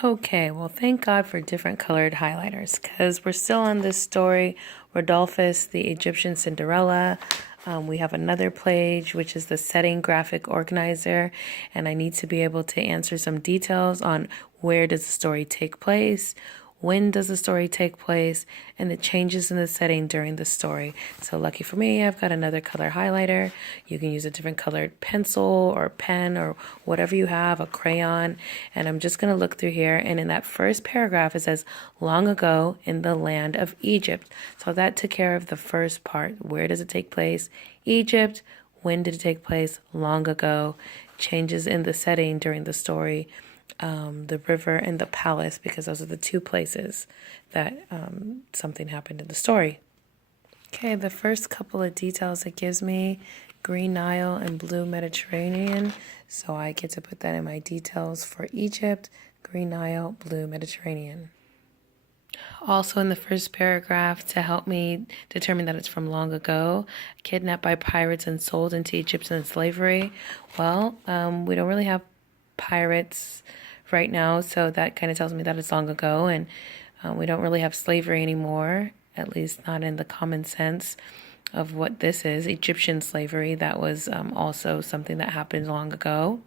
Okay, well, thank God for different colored highlighters because we're still on this story, Rodolphus, the Egyptian Cinderella. We have another page, which is the setting graphic organizer, and I need to be able to answer some details on where does the story take place, when does the story take place, and the changes in the setting during the story. So lucky for me, I've got another color highlighter. You can use a different colored pencil or pen or whatever you have, a crayon. And I'm just going to look through here. And in that first paragraph, it says, long ago in the land of Egypt. So that took care of the first part. Where does it take place? Egypt. When did it take place? Long ago. Changes in the setting during the story. The river and the palace, because those are the two places that something happened in the story. Okay, the first couple of details it gives me, Green Nile and Blue Mediterranean. So I get to put that in my details for Egypt, Green Nile, Blue Mediterranean. Also in the first paragraph, to help me determine that it's from long ago, kidnapped by pirates and sold into Egyptian slavery. Well, we don't really have pirates right now, so that kind of tells me that it's long ago, and we don't really have slavery anymore, at least not in the common sense of what this is. Egyptian slavery, that was also something that happened long ago.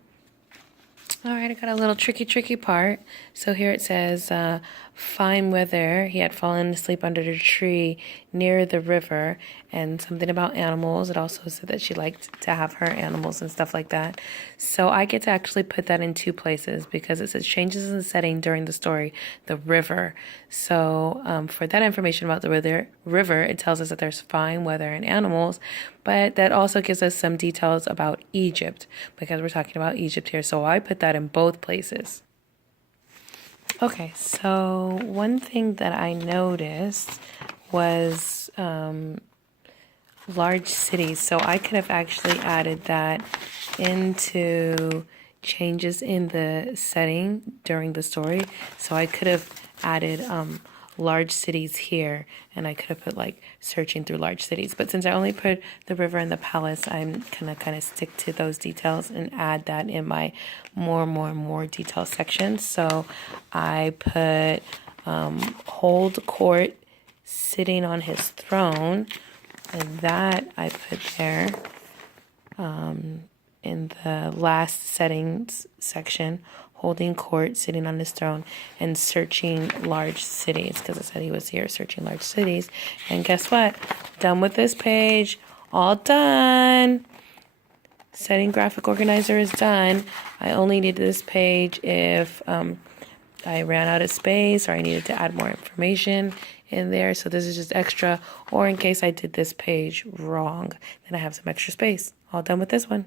All right, I got a little tricky part. So here it says, fine weather. He had fallen asleep under a tree near the river, and something about animals. It also said that she liked to have her animals and stuff like that. So I get to actually put that in two places because it says changes in the setting during the story, the river. So for that information about the river, it tells us that there's fine weather and animals, but that also gives us some details about Egypt because we're talking about Egypt here. So I put that in both places. Okay, so one thing that I noticed was large cities. So I could have actually added that into changes in the setting during the story. So I could have added large cities here, and I could have put like searching through large cities. But since I only put the river and the palace, I'm gonna kind of stick to those details and add that in my more detail section. So I put hold court sitting on his throne, and that I put there in the last settings section, holding court, sitting on his throne, and searching large cities, because it said he was here searching large cities. And guess what? Done with this page. All done. Setting graphic organizer is done. I only needed this page if I ran out of space or I needed to add more information in there. So this is just extra, or in case I did this page wrong, then I have some extra space. All done with this one.